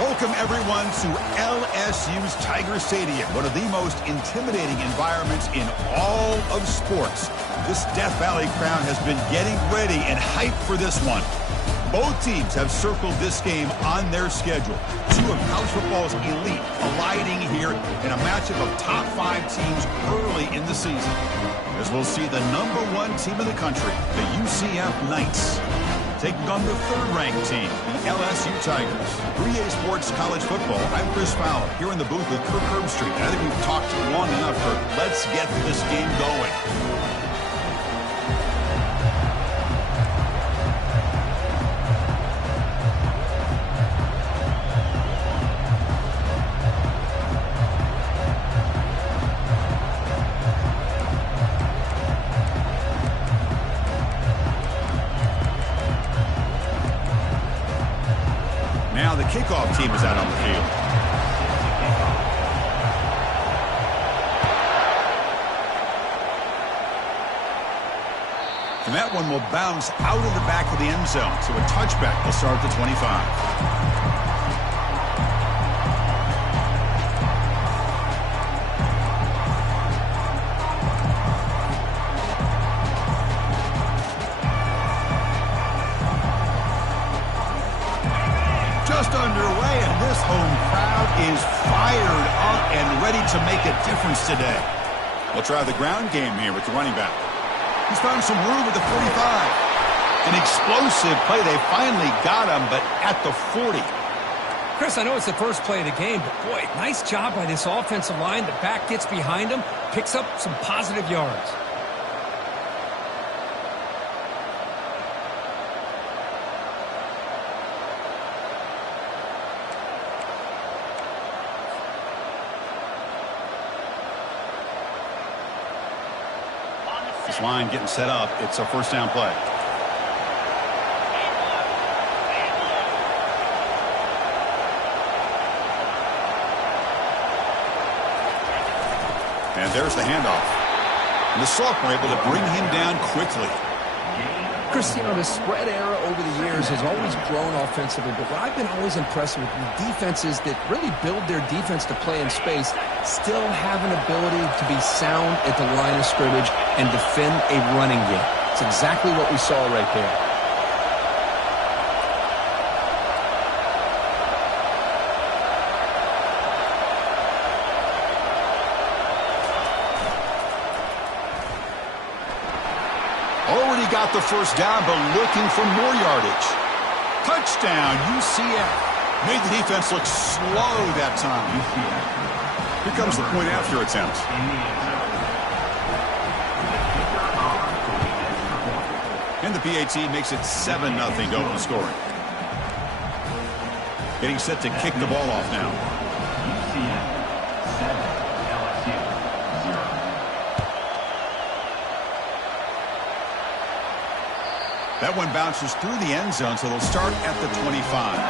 Welcome, everyone, to LSU's Tiger Stadium, one of the most intimidating environments in all of sports. This Death Valley crowd has been getting ready and hyped for this one. Both teams have circled this game on their schedule. Two of college football's elite colliding here in a matchup of top 5 teams early in the season. As we'll see the #1 team in the country, the UCF Knights, taking on the 3rd-ranked team, the LSU Tigers. 3A Sports College Football, I'm Chris Fowler, here in the booth with Kirk Herbstreit. I think we've talked long enough, Kirk. Let's get this game going. Now the kickoff team is out on the field. And that one will bounce out of the back of the end zone. So a touchback will start at the 25. Just underway, and this home crowd is fired up and ready to make a difference today. We'll try the ground game here with the running back. He's found some room at the 45. An explosive play. They finally got him, but at the 40. Chris, I know it's the first play of the game, but boy, nice job by this offensive line. The back gets behind him, picks up some positive yards. This line getting set up. It's a first down play. And there's the handoff. And the sophomore able to bring him down quickly. Chris, you know, the spread era over the years has always grown offensively, but what I've been always impressed with defenses that really build their defense to play in space still have an ability to be sound at the line of scrimmage and defend a running game. It's exactly what we saw right there. Already got the first down, but looking for more yardage. Touchdown, UCF. Made the defense look slow that time. Here comes the point after attempt. And the PAT makes it 7-0 to open scoring. Getting set to kick the ball off now. UCF 7, LSU 0. That one bounces through the end zone, so they'll start at the 25.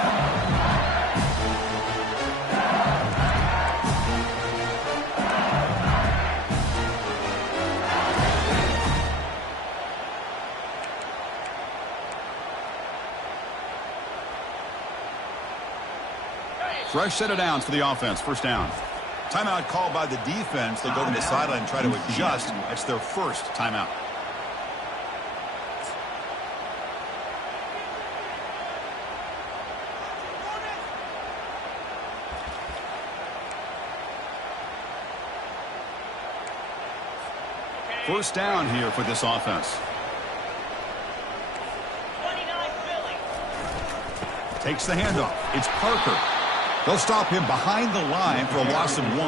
Fresh set of downs for the offense. First down. Timeout called by the defense. They'll go to the sideline and try to adjust. That's their first timeout. First down here for this offense. Takes the handoff. It's Parker. They'll stop him behind the line for a loss of 1.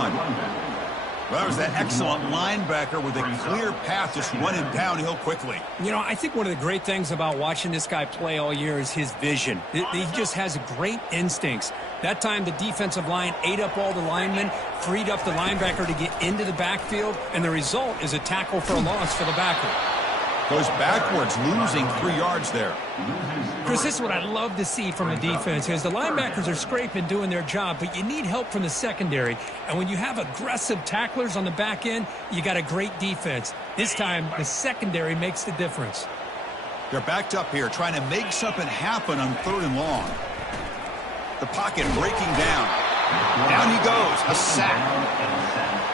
Well, that was that excellent linebacker with a clear path, just running downhill quickly. You know, I think one of the great things about watching this guy play all year is his vision. He just has great instincts. That time, the defensive line ate up all the linemen, freed up the linebacker to get into the backfield, and the result is a tackle for a loss for the backer. Goes backwards, losing 3 yards there. Chris, this is what I love to see from a defense, is the linebackers are scraping, doing their job, but you need help from the secondary. And when you have aggressive tacklers on the back end, you got a great defense. This time, the secondary makes the difference. They're backed up here, trying to make something happen on 3rd and long. The pocket breaking down. Down he goes. A sack.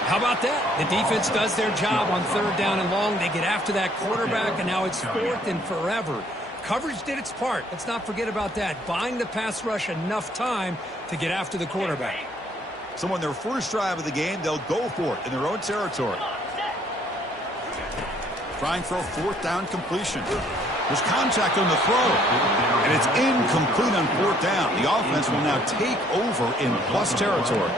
How about that? The defense does their job on 3rd down and long. They get after that quarterback, and now it's 4th and forever. Coverage did its part. Let's not forget about that. Buying the pass rush enough time to get after the quarterback. So on their first drive of the game, they'll go for it in their own territory. Trying for a 4th down completion. There's contact on the throw. And it's incomplete on 4th down. The offense will now take over in plus territory.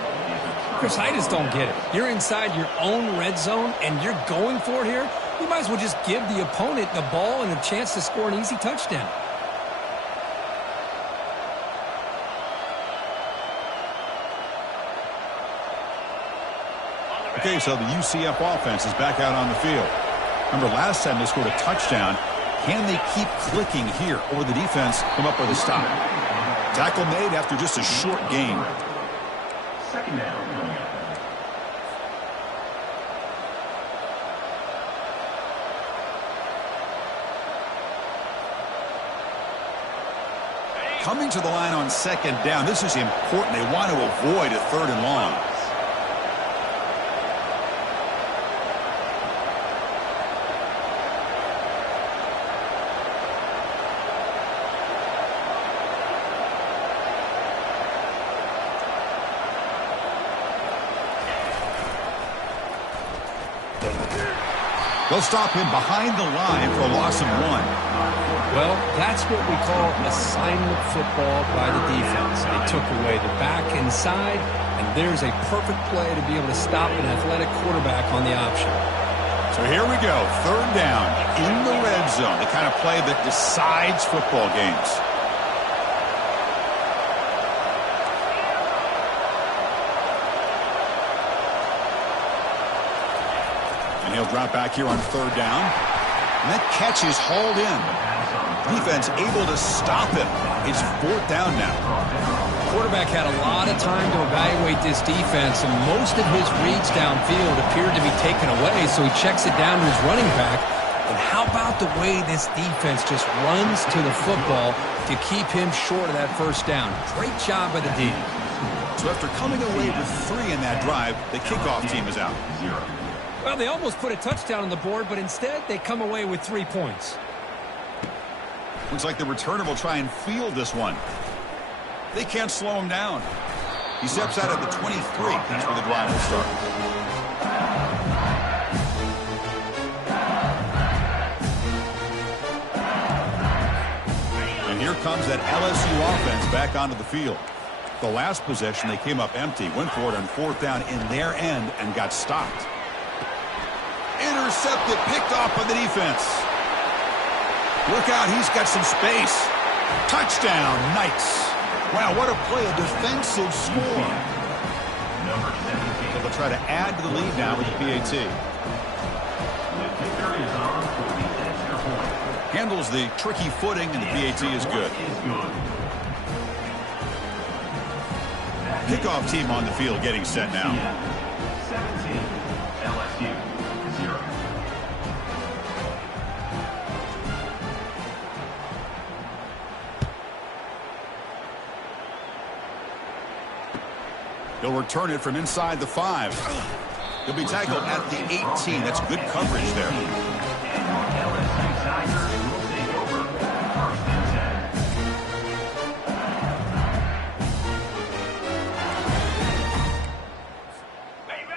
Chris, I just don't get it. You're inside your own red zone, and you're going for it here? You might as well just give the opponent the ball and a chance to score an easy touchdown. Okay, so the UCF offense is back out on the field. Remember, last time they scored a touchdown. Can they keep clicking here, or the defense come up with a stop? Tackle made after just a short gain. 2nd down. Coming to the line on 2nd down. This is important. They want to avoid a 3rd and long. They'll stop him behind the line for a loss of 1. Well, that's what we call assignment football by the defense. They took away the back inside, and there's a perfect play to be able to stop an athletic quarterback on the option. So here we go, 3rd down in the red zone, the kind of play that decides football games. And he'll drop back here on 3rd down. And that catch is hauled in. Defense able to stop him. It's 4th down now. Quarterback had a lot of time to evaluate this defense, and most of his reads downfield appeared to be taken away, so he checks it down to his running back. And how about the way this defense just runs to the football to keep him short of that 1st down? Great job by the D. So after coming away with 3 in that drive, the kickoff team is out. Well, they almost put a touchdown on the board, but instead they come away with 3 points. Looks like the returner will try and field this one. They can't slow him down. He steps out at the 23. That's where the drive will start. And here comes that LSU offense back onto the field. The last possession, they came up empty, went for it on 4th down in their end and got stopped. Intercepted, picked off by the defense. Look out, he's got some space. Touchdown, Knights. Wow, what a play, a defensive score. So they'll try to add to the lead now with the PAT. Handles the tricky footing, and the PAT is good. Kickoff team on the field getting set now. 17, LSU, 0. He'll return it from inside the 5. He'll be tackled at the 18. That's good coverage there. LSU Tigers will take over 1st and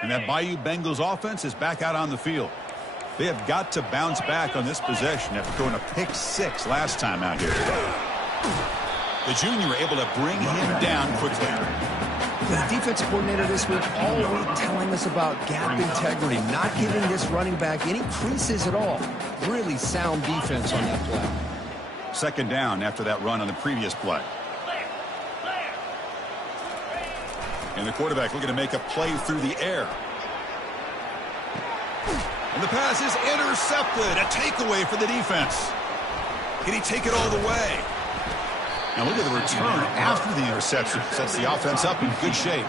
10. And that Bayou Bengals offense is back out on the field. They have got to bounce back on this possession after throwing a pick-6 last time out here. The junior able to bring him down quickly. The defensive coordinator this week all week telling us about gap integrity, not giving this running back any creases at all. Really sound defense on that play. 2nd down after that run on the previous play. And the quarterback looking to make a play through the air. And the pass is intercepted. A takeaway for the defense. Can he take it all the way? Now look at the return after the interception. Sets the offense up in good shape.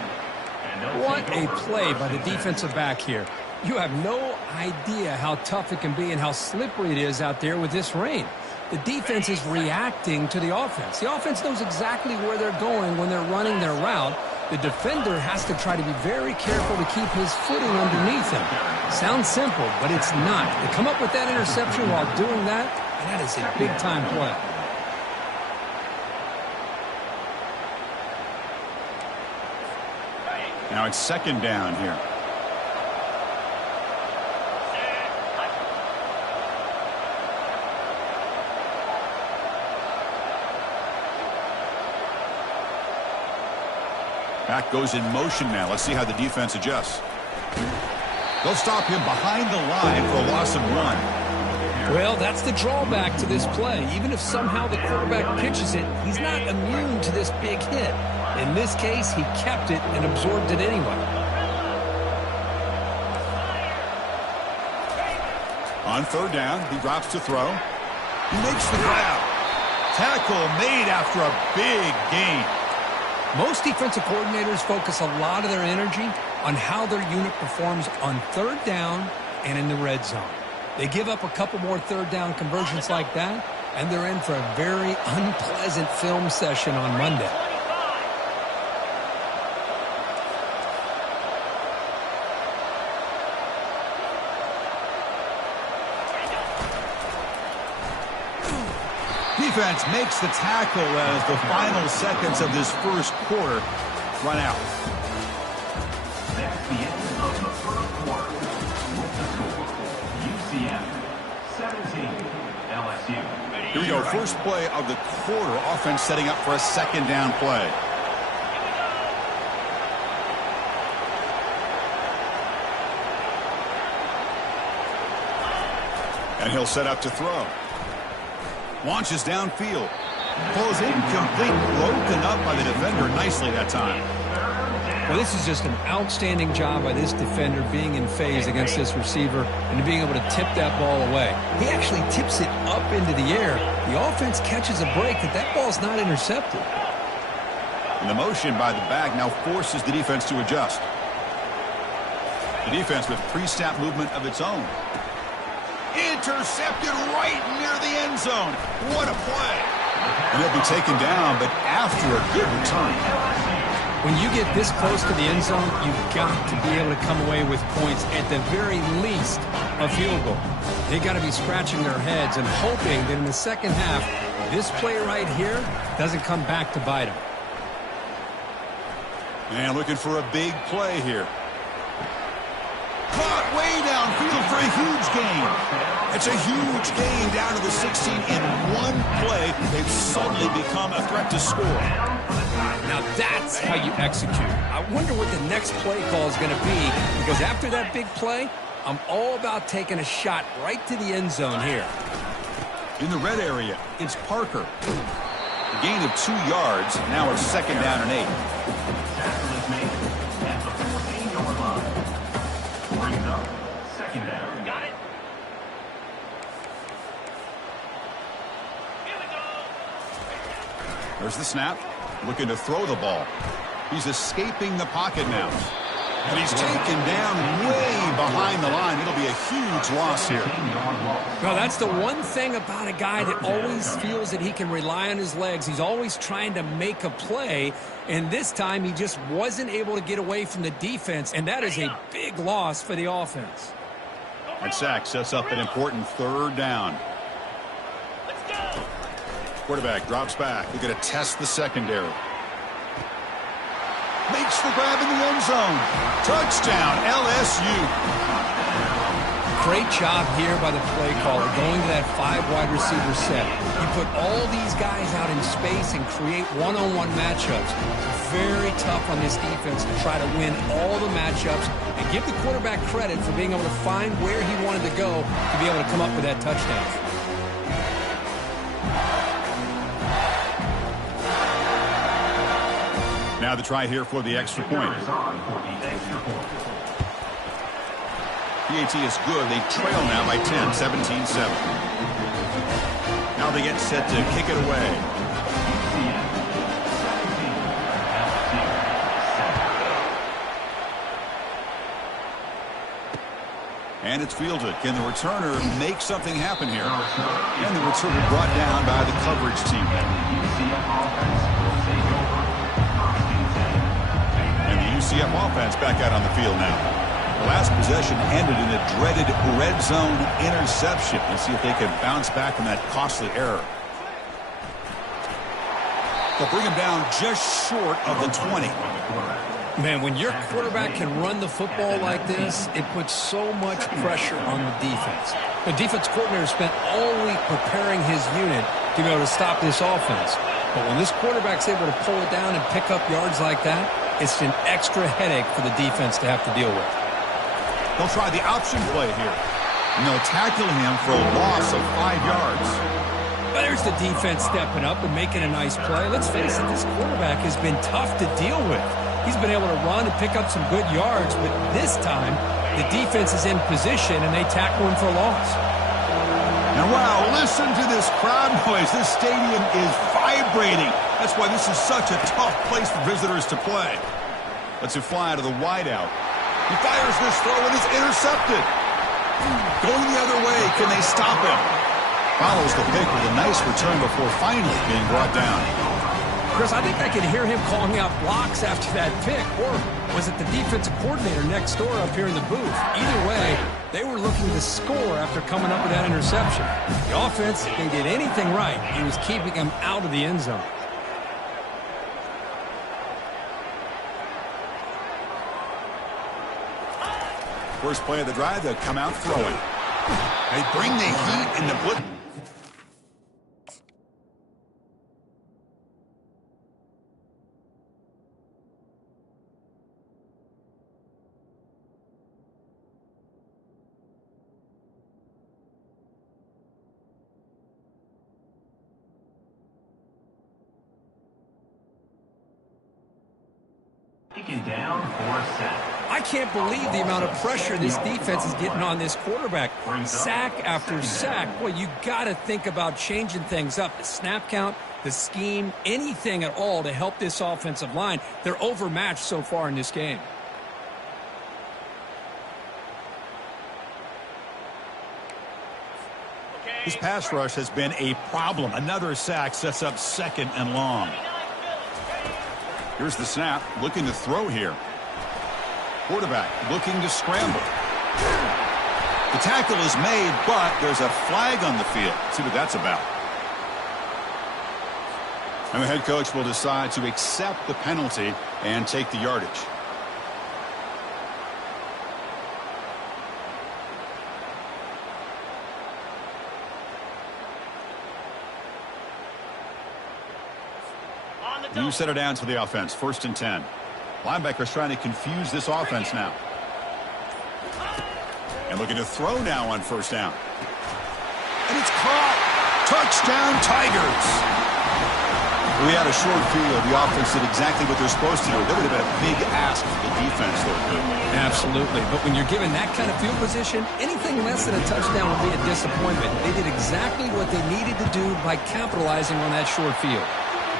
What a play by the defensive back here. You have no idea how tough it can be and how slippery it is out there with this rain. The defense is reacting to the offense. The offense knows exactly where they're going when they're running their route. The defender has to try to be very careful to keep his footing underneath him. Sounds simple, but it's not. To come up with that interception while doing that, that is a big-time play. Now it's second down here. Back goes in motion now. Let's see how the defense adjusts. They'll stop him behind the line for a loss of 1. Well, that's the drawback to this play. Even if somehow the quarterback pitches it, he's not immune to this big hit. In this case, he kept it and absorbed it anyway. On third down, he drops to throw. He makes the grab. Tackle made after a big gain. Most defensive coordinators focus a lot of their energy on how their unit performs on third down and in the red zone. They give up a couple more third down conversions like that, and they're in for a very unpleasant film session on Monday. Defense makes the tackle as the final seconds of this first quarter run out. That's the end of the first quarter. UCF 17, LSU. Here we go. First play of the quarter. Offense setting up for a second down play. And he'll set up to throw. Launches downfield. Pulls incomplete. Broken up by the defender nicely that time. Well, this is just an outstanding job by this defender being in phase against this receiver and being able to tip that ball away. He actually tips it up into the air. The offense catches a break, but that ball's not intercepted. And the motion by the back now forces the defense to adjust. The defense with pre-snap movement of its own. Intercepted right near the end zone. What a play. And he'll be taken down, but after a good return. When you get this close to the end zone, you've got to be able to come away with points, at the very least, a field goal. They got to be scratching their heads and hoping that in the second half, this play right here doesn't come back to bite them. And looking for a big play here. Caught way downfield for a huge gain. It's a huge gain down to the 16 in one play. They've suddenly become a threat to score. Now that's how you execute. I wonder what the next play call is going to be, because after that big play, I'm all about taking a shot right to the end zone here. In the red area, it's Parker. A gain of 2 yards. Now it's second down and 8. Tackle is made at the 14-yard line. Brings up second down. Got it. Here we go. There's the snap. Looking to throw the ball. He's escaping the pocket now. And he's taken down way behind the line. It'll be a huge loss here. Well, that's the one thing about a guy that always feels that he can rely on his legs. He's always trying to make a play, and this time he just wasn't able to get away from the defense, and that is a big loss for the offense. That sack sets up an important third down. Quarterback drops back. They're going to test the secondary. Makes the grab in the end zone. Touchdown, LSU. Great job here by the play caller, going to that 5 wide receiver set. You put all these guys out in space and create one-on-one matchups. Very tough on this defense to try to win all the matchups and give the quarterback credit for being able to find where he wanted to go to be able to come up with that touchdown. Now the try here for the extra point. PAT is good. They trail now by 10, 17-7. Now they get set to kick it away. And it's fielded. Can the returner make something happen here? And the returner brought down by the coverage team. And the UCF offense back out on the field now. The last possession ended in a dreaded red zone interception. Let's see if they can bounce back from that costly error. They'll bring him down just short of the 20. Man, when your quarterback can run the football like this, it puts so much pressure on the defense. The defense coordinator spent all week preparing his unit to be able to stop this offense. But when this quarterback's able to pull it down and pick up yards like that, it's an extra headache for the defense to have to deal with. They'll try the option play here. And they'll tackle him for a loss of 5 yards. But there's the defense stepping up and making a nice play. Let's face it, this quarterback has been tough to deal with. He's been able to run and pick up some good yards, but this time the defense is in position and they tackle him for a loss. And wow, listen to this crowd noise. This stadium is vibrating. That's why this is such a tough place for visitors to play. Let's it fly out of the wideout. He fires this throw and it's intercepted. Going the other way, can they stop him? Follows the pick with a nice return before finally being brought down. Chris, I think I could hear him calling out blocks after that pick. Or was it the defensive coordinator next door up here in the booth? Either way, they were looking to score after coming up with that interception. The offense, if they did anything right, he was keeping him out of the end zone. First play of the drive, they'll come out throwing. They bring the heat in the blitz. Down for a sack. I can't believe the amount of pressure this defense is getting on this quarterback. Sack after sack. Boy, you got to think about changing things up. The snap count, the scheme, anything at all to help this offensive line. They're overmatched so far in this game. This pass rush has been a problem. Another sack sets up 2nd and long. Here's the snap, looking to throw here. Quarterback looking to scramble. The tackle is made, but there's a flag on the field. See what that's about. And the head coach will decide to accept the penalty and take the yardage. You set it down to the offense. 1st and 10. Linebackers trying to confuse this offense now. And looking to throw now on 1st down. And it's caught. Touchdown, Tigers. We had a short field. The offense did exactly what they're supposed to do. That would have been a big ask for the defense, though. Absolutely. But when you're given that kind of field position, anything less than a touchdown will be a disappointment. They did exactly what they needed to do by capitalizing on that short field.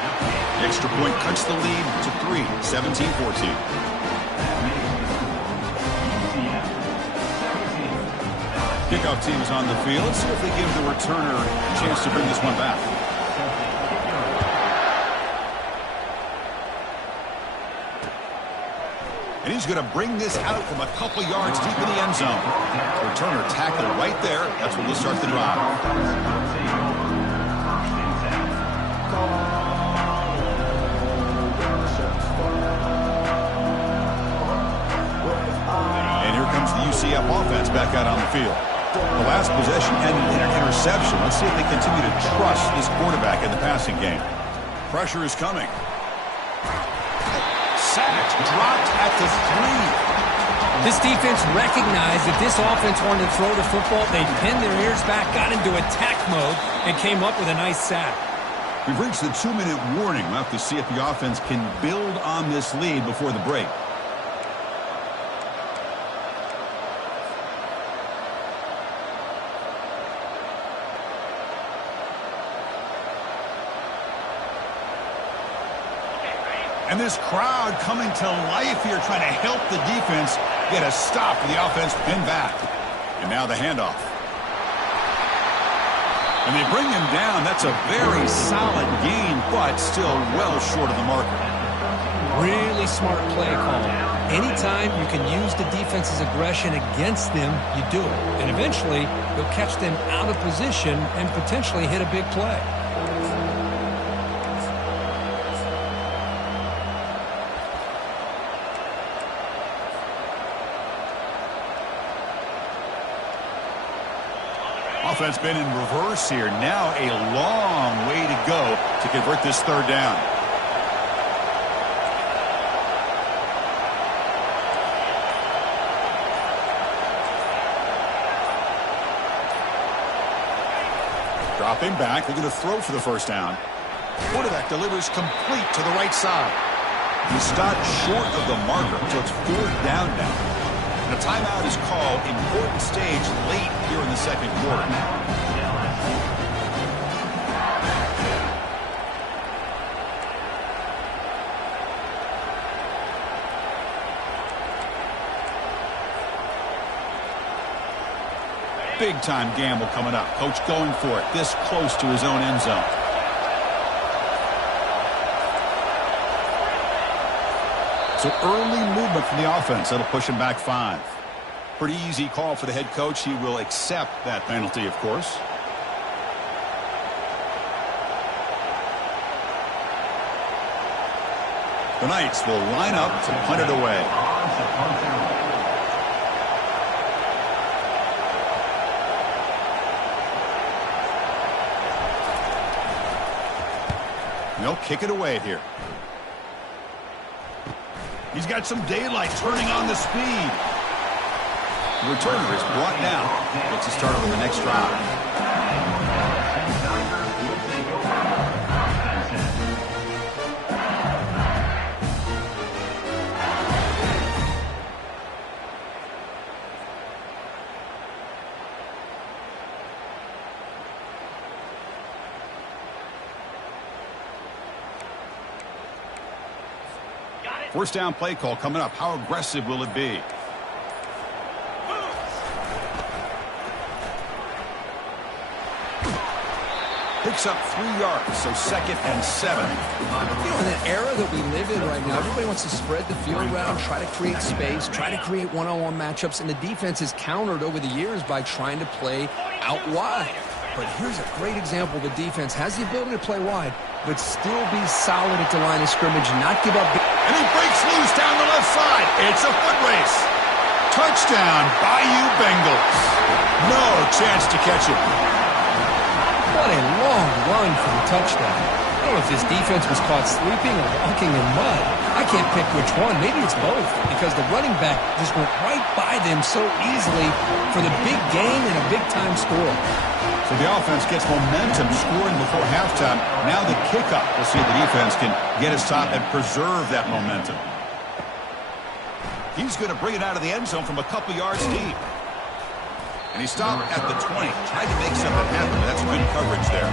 The extra point cuts the lead to 3, 17-14. Kickoff team is on the field. Let's see if they give the returner a chance to bring this one back. And he's going to bring this out from a couple yards deep in the end zone. Returner tackled right there. That's what will start the drive. UCF offense back out on the field. The last possession ended in an interception. Let's see if they continue to trust this quarterback in the passing game. Pressure is coming. Sacked, dropped at the 3. This defense recognized that this offense wanted to throw the football. They pinned their ears back, got into attack mode, and came up with a nice sack. We've reached the 2-minute warning. We'll have to see if the offense can build on this lead before the break. And this crowd coming to life here, trying to help the defense get a stop for the offense pinned back. And now the handoff. And they bring him down. That's a very solid gain, but still well short of the marker. Really smart play call. Anytime you can use the defense's aggression against them, you do it. And eventually, you'll catch them out of position and potentially hit a big play. Offense been in reverse here. Now a long way to go to convert this third down. Dropping back. They're going to throw for the first down. Quarterback delivers complete to the right side. He stopped short of the marker, so it's fourth down now. And a timeout is called. Important stage late here in the second quarter. Big time gamble coming up. Coach going for it this close to his own end zone. So early movement from the offense. That'll push him back 5. Pretty easy call for the head coach. He will accept that penalty, of course. The Knights will line up to punt it away. They'll kick it away here. He's got some daylight turning on the speed. The returner is brought down. Gets a start on the next drive. First down play call coming up. How aggressive will it be? Picks up 3 yards, so 2nd and 7. You know, in the era that we live in right now, everybody wants to spread the field around, try to create space, try to create one-on-one matchups, and the defense is countered over the years by trying to play out wide. But here's a great example. The defense has the ability to play wide, but still be solid at the line of scrimmage, not give up. And he breaks loose down the left side. It's a foot race. Touchdown, Bayou Bengals. No chance to catch him. What a long run for the touchdown. I don't know if this defense was caught sleeping or walking in mud. I can't pick which one. Maybe it's both, because the running back just went right by them so easily for the big gain and a big-time score. So the offense gets momentum scoring before halftime. Now the kickoff. We'll see if the defense can get a stop and preserve that momentum. He's going to bring it out of the end zone from a couple yards deep. And he stopped at the 20. Tried to make something happen, but that's good coverage there.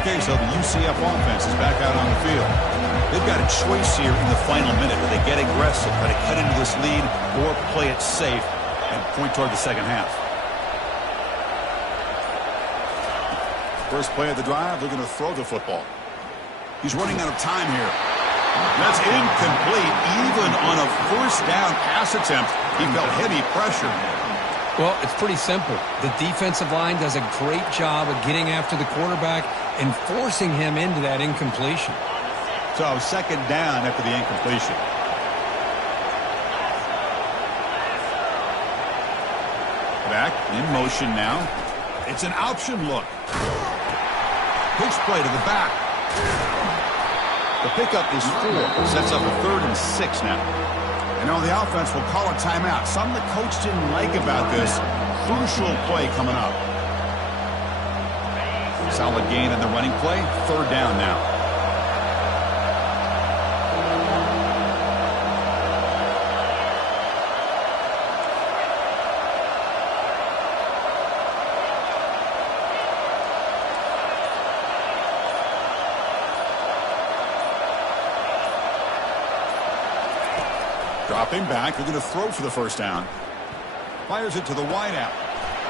Okay, so the UCF offense is back out on the field. They've got a choice here in the final minute. Do they get aggressive, try to cut into this lead, or play it safe and point toward the second half? First play of the drive, they're going to throw the football. He's running out of time here. That's incomplete. Even on a first down pass attempt, he felt heavy pressure. Well, it's pretty simple. The defensive line does a great job of getting after the quarterback and forcing him into that incompletion. So second down after the incompletion. Back in motion now. It's an option look. Pitch play to the back. The pickup is 4. Sets up a 3rd and 6 now. And now the offense will call a timeout. Something the coach didn't like about this. Crucial play coming up. Solid gain in the running play. 3rd down now. Dropping back. They're going to throw for the first down. Fires it to the wideout.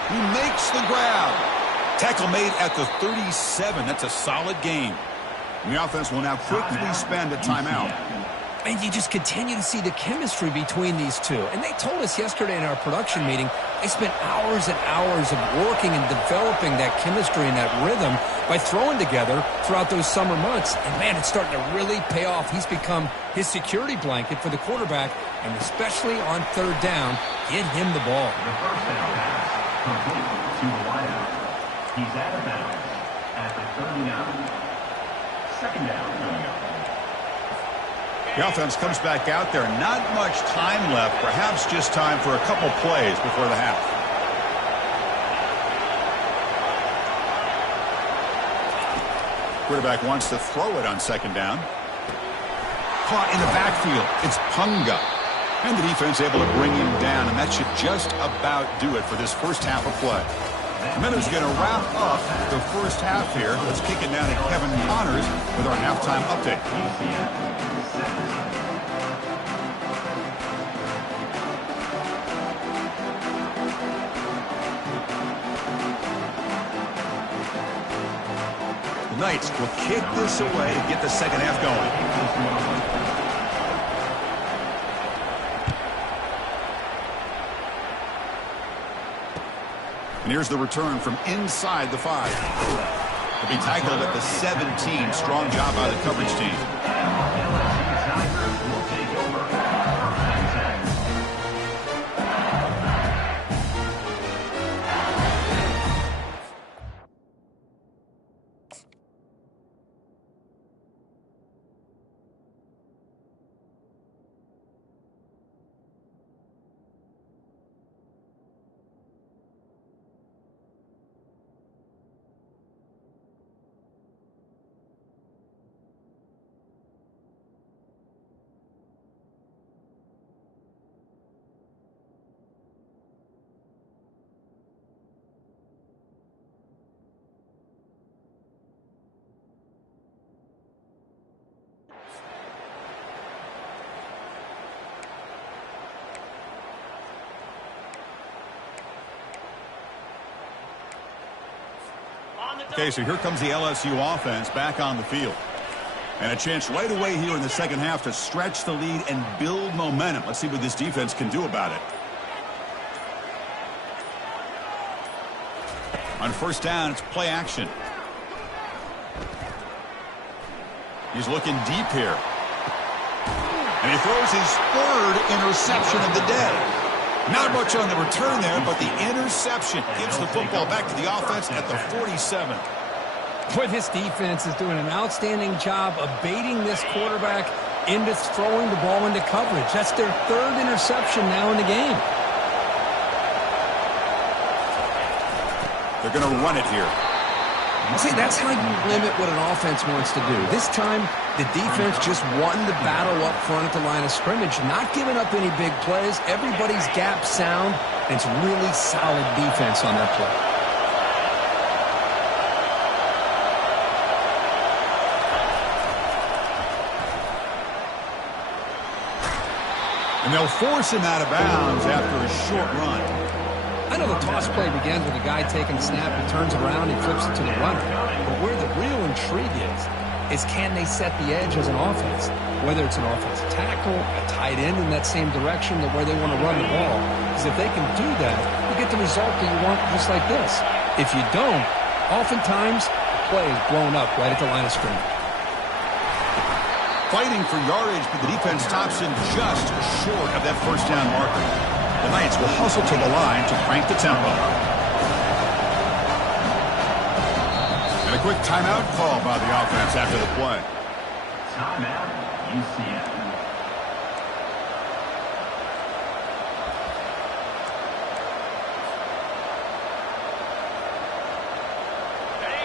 He makes the grab. Tackle made at the 37. That's a solid gain. The offense will now quickly spend a timeout. And you just continue to see the chemistry between these two. And they told us yesterday in our production meeting, they spent hours and hours of working and developing that chemistry and that rhythm by throwing together throughout those summer months. And, man, it's starting to really pay off. He's become his security blanket for the quarterback, and especially on third down, get him the ball. The first down pass complete to the wideout. He's out of bounds at the 39. Second down coming up. The offense comes back out there. Not much time left. Perhaps just time for a couple plays before the half. Quarterback wants to throw it on second down. Caught in the backfield. It's Punga. And the defense able to bring him down. And that should just about do it for this first half of play. The Minnows going to wrap up the first half here. Let's kick it down to Kevin Connors with our halftime update. The Knights will kick this away to get the second half going. And here's the return from inside the 5. He'll be tackled at the 17. Strong job by the coverage team. Okay, so here comes the LSU offense back on the field. And a chance right away here in the second half to stretch the lead and build momentum. Let's see what this defense can do about it. On first down, it's play action. He's looking deep here. And he throws his third interception of the day. Not much on the return there, but the interception gives the football back to the offense at the 47. Boy, this defense is doing an outstanding job of baiting this quarterback into throwing the ball into coverage. That's their third interception now in the game. They're going to run it here. See, that's how you limit what an offense wants to do. This time, the defense just won the battle up front at the line of scrimmage, not giving up any big plays. Everybody's gap sound, and it's really solid defense on that play. And they'll force him out of bounds after a short run. I know the toss play begins with a guy taking the snap, he turns it around, he flips it to the runner. But where the real intrigue is can they set the edge as an offense? Whether it's an offensive tackle, a tight end in that same direction that where they want to run the ball. Because if they can do that, you get the result that you want just like this. If you don't, oftentimes the play is blown up right at the line of scrimmage. Fighting for yardage, but the defense stops him just short of that first down marker. The Knights will hustle to the line to crank the tempo. And a quick timeout call by the offense after the play. Timeout, UCF.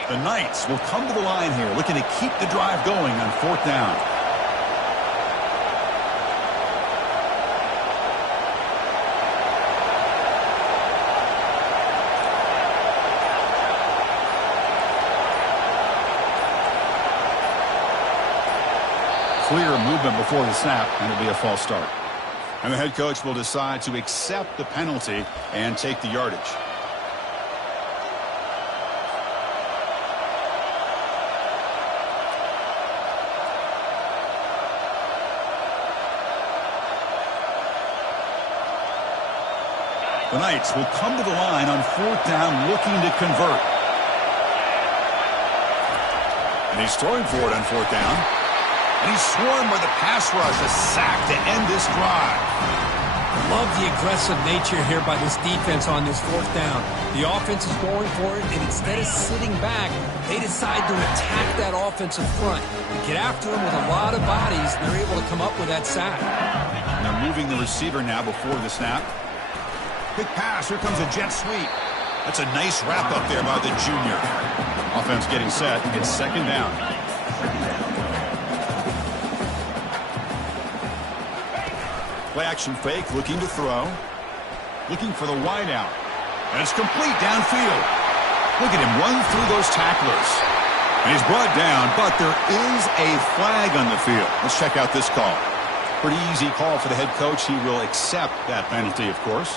The Knights will come to the line here, looking to keep the drive going on fourth down. Clear movement before the snap, and it'll be a false start. And the head coach will decide to accept the penalty and take the yardage. The Knights will come to the line on 4th down looking to convert. And he's throwing for it on 4th down. And he's swarmed by the pass rush, a sack to end this drive. Love the aggressive nature here by this defense on this 4th down. The offense is going for it, and instead of sitting back, they decide to attack that offensive front. They get after them with a lot of bodies, and they're able to come up with that sack. And they're moving the receiver now before the snap. Quick pass. Here comes a jet sweep. That's a nice wrap up there by the junior. Offense getting set. It's 2nd down. Play action fake. Looking to throw. Looking for the wide out. And it's complete downfield. Look at him run through those tacklers. And he's brought down, but there is a flag on the field. Let's check out this call. Pretty easy call for the head coach. He will accept that penalty, of course.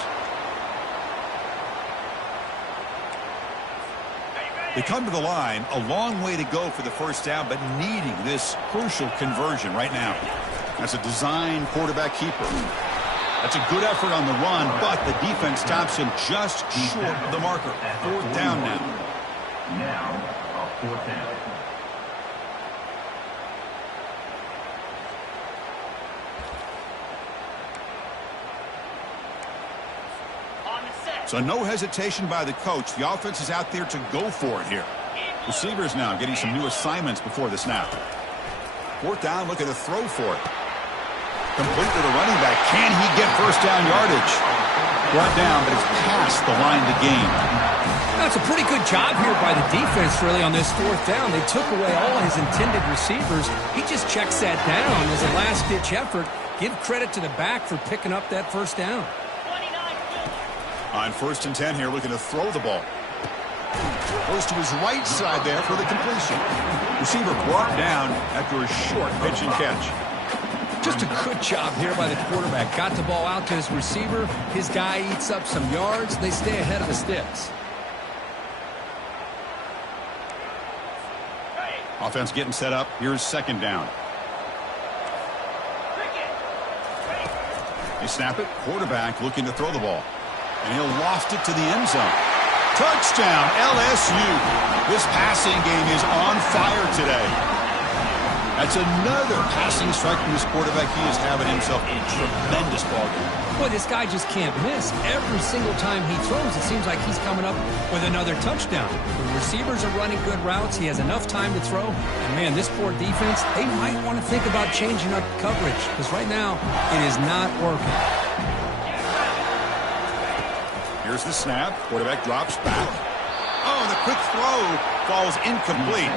They come to the line, a long way to go for the 1st down, but needing this crucial conversion right now. That's a design quarterback keeper. That's a good effort on the run, but the defense stops him just short of the marker. 4th down now. Now, a 4th down. So no hesitation by the coach. The offense is out there to go for it here. Receivers now getting some new assignments before the snap. 4th down, looking to throw for it. Complete to the running back. Can he get 1st down yardage? Brought down, but it's past the line to gain. That's a pretty good job here by the defense, really, on this 4th down. They took away all his intended receivers. He just checks that down as a last-ditch effort. Give credit to the back for picking up that 1st down. On 1st and 10 here, looking to throw the ball. Goes to his right side there for the completion. Receiver brought down after a short pitch and catch. Just a good job here by the quarterback. Got the ball out to his receiver. His guy eats up some yards. They stay ahead of the sticks. Offense getting set up. Here's 2nd down. They snap it. Quarterback looking to throw the ball. And he'll loft it to the end zone. Touchdown, LSU. This passing game is on fire today. That's another passing strike from this quarterback. He is having himself a tremendous ball game. Boy, this guy just can't miss. Every single time he throws, it seems like he's coming up with another touchdown. The receivers are running good routes. He has enough time to throw. And, man, this poor defense, they might want to think about changing up coverage because right now it is not working. Here's the snap. Quarterback drops back. Oh, the quick throw falls incomplete.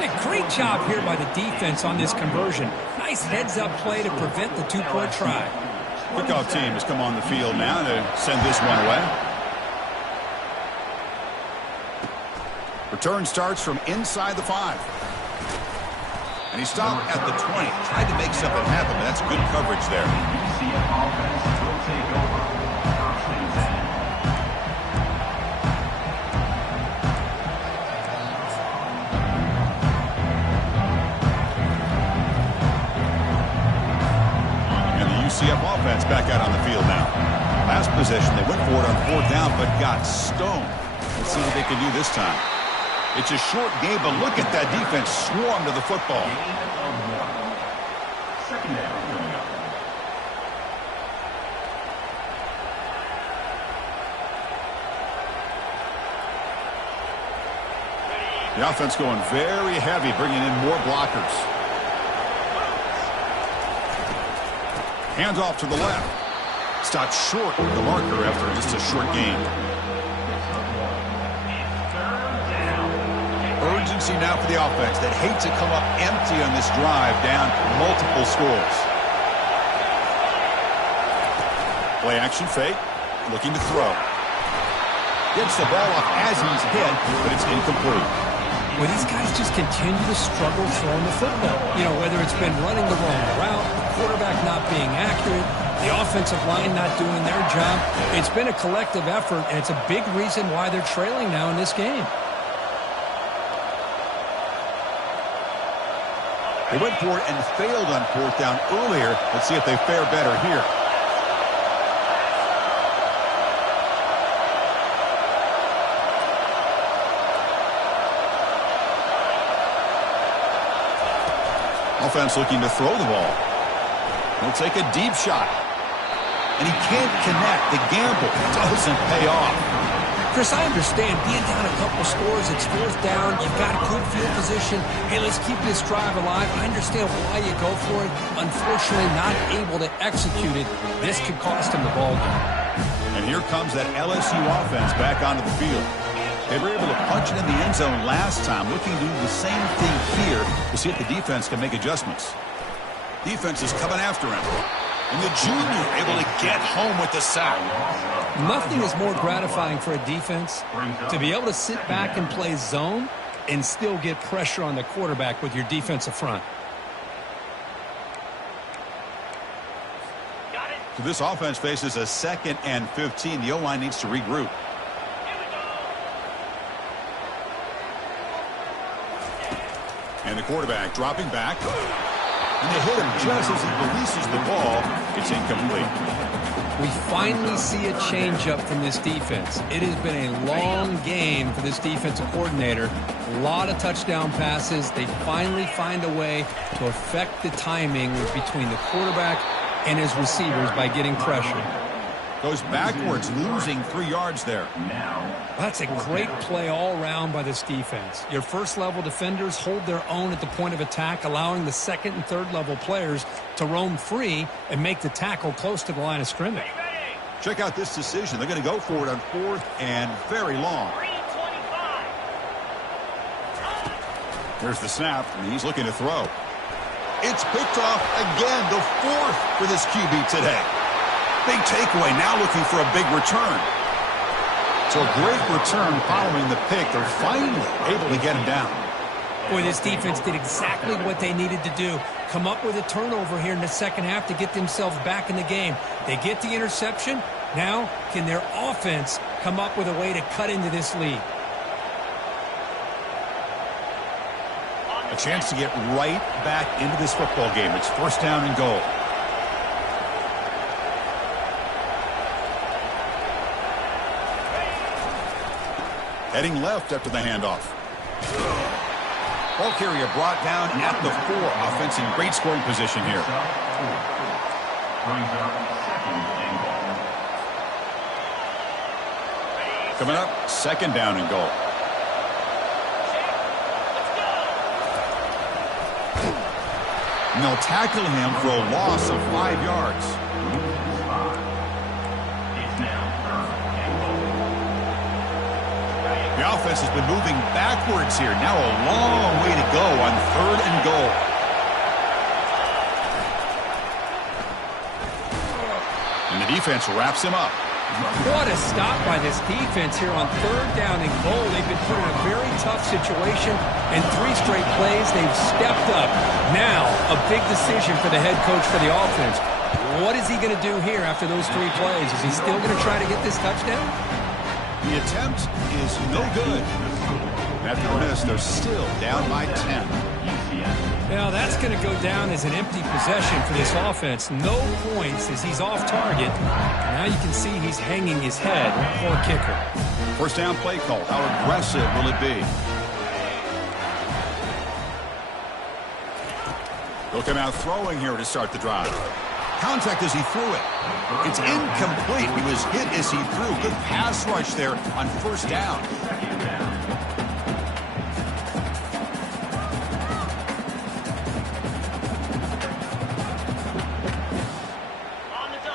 A great job here by the defense on this conversion. Nice heads-up play to prevent the 2-point try. Kickoff team has come on the field now to send this one away. Return starts from inside the 5. And he stopped at the 20. Tried to make something happen, but that's good coverage there. UCF offense will take over 1st and 10. UCF offense back out on the field now. Last possession, they went for it on 4th down, but got stoned. Let's see what they can do this time. It's a short game, but look at that defense swarm to the football. 2nd down coming up. The offense going very heavy, bringing in more blockers. Hands off to the left. Stopped short of the marker after just a short gain. Urgency now for the offense that hate to come up empty on this drive down multiple scores. Play action fake. Looking to throw. Gets the ball off as he's hit, but it's incomplete. Well, these guys just continue to struggle throwing the football. You know, whether it's been running the wrong route, quarterback not being accurate, the offensive line not doing their job. It's been a collective effort, and it's a big reason why they're trailing now in this game. They went for it and failed on fourth down earlier. Let's see if they fare better here. Offense looking to throw the ball. He'll take a deep shot. And he can't connect. The gamble doesn't pay off. Chris, I understand being down a couple scores, it's fourth down, you've got a good field position. Hey, let's keep this drive alive. I understand why you go for it. Unfortunately, not able to execute it. This could cost him the ball game. And here comes that LSU offense back onto the field. They were able to punch it in the end zone last time, looking to do the same thing here to see if the defense can make adjustments. Defense is coming after him. And the junior able to get home with the sack. Nothing is more gratifying for a defense to be able to sit back and play zone and still get pressure on the quarterback with your defensive front. So this offense faces a 2nd and 15. The O-line needs to regroup. And the quarterback dropping back. And they hit him just as he releases the ball. It's incomplete. We finally see a changeup from this defense. It has been a long game for this defensive coordinator. A lot of touchdown passes. They finally find a way to affect the timing between the quarterback and his receivers by getting pressure. Goes backwards, losing 3 yards there. That's a great play all around by this defense. Your first-level defenders hold their own at the point of attack, allowing the second and third-level players to roam free and make the tackle close to the line of scrimmage. Check out this decision. They're going to go for it on 4th and very long. There's the snap, and he's looking to throw. It's picked off again, the 4th for this QB today. Big takeaway, now looking for a big return. So a great return following the pick. They're finally able to get him down. Boy, this defense did exactly what they needed to do. Come up with a turnover here in the second half to get themselves back in the game. They get the interception. Now, can their offense come up with a way to cut into this lead? A chance to get right back into this football game. It's 1st down and goal. Heading left after the handoff. Ball carrier brought down at the 4. Offense in great scoring position here. Coming up, 2nd down and goal. And they'll tackle him for a loss of 5 yards. The offense has been moving backwards here. Now a long way to go on 3rd and goal. And the defense wraps him up. What a stop by this defense here on 3rd down and goal. They've been put in a very tough situation, and 3 straight plays, they've stepped up. Now, a big decision for the head coach for the offense. What is he going to do here after those 3 plays? Is he still going to try to get this touchdown? The attempt is no good. After this, they're still down by 10. Now, that's going to go down as an empty possession for this offense. No points as he's off target. Now you can see he's hanging his head. Poor kicker. 1st down play call. How aggressive will it be? He'll come out throwing here to start the drive. Contact as he threw it. It's incomplete. He was hit as he threw. Good pass rush there on 1st down.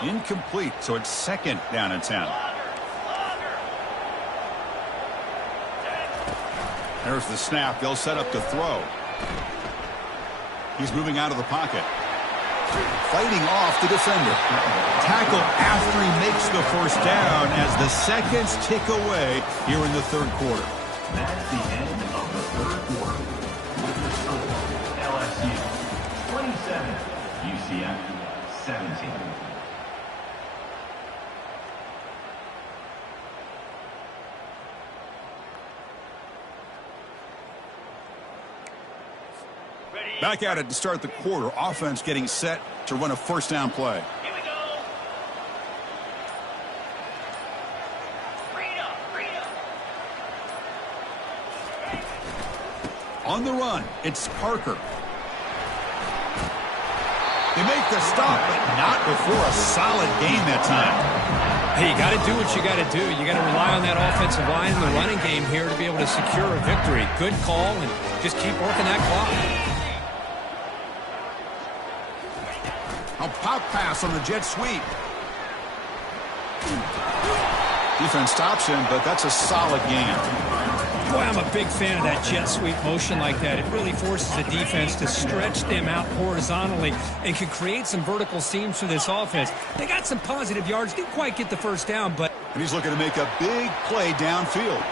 Incomplete, so it's 2nd down and 10. There's the snap. They'll set up to throw. He's moving out of the pocket. Fighting off the defender. Tackle after he makes the 1st down as the seconds tick away here in the 3rd quarter. That's the end of the 3rd quarter. With the score, LSU 27, UCF 17. Back at it to start the quarter. Offense getting set to run a first down play. Here we go. Freedom. On the run, it's Parker. They make the stop, but not before a solid game that time. Hey, you got to do what you got to do. You got to rely on that offensive line and the running game here to be able to secure a victory. Good call, and just keep working that clock. A pop pass on the jet sweep. Defense stops him, but that's a solid gain. Boy, I'm a big fan of that jet sweep motion like that. It really forces the defense to stretch them out horizontally and can create some vertical seams for this offense. They got some positive yards. Didn't quite get the first down, but... And he's looking to make a big play downfield.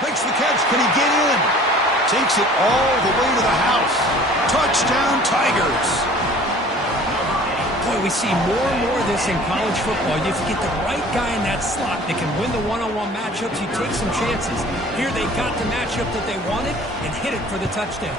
Makes the catch. Can he get in? Takes it all the way to the house. Touchdown, Tigers. Boy, we see more and more of this in college football. If you get the right guy in that slot that can win the one-on-one matchups, you take some chances. Here they got the matchup that they wanted and hit it for the touchdown.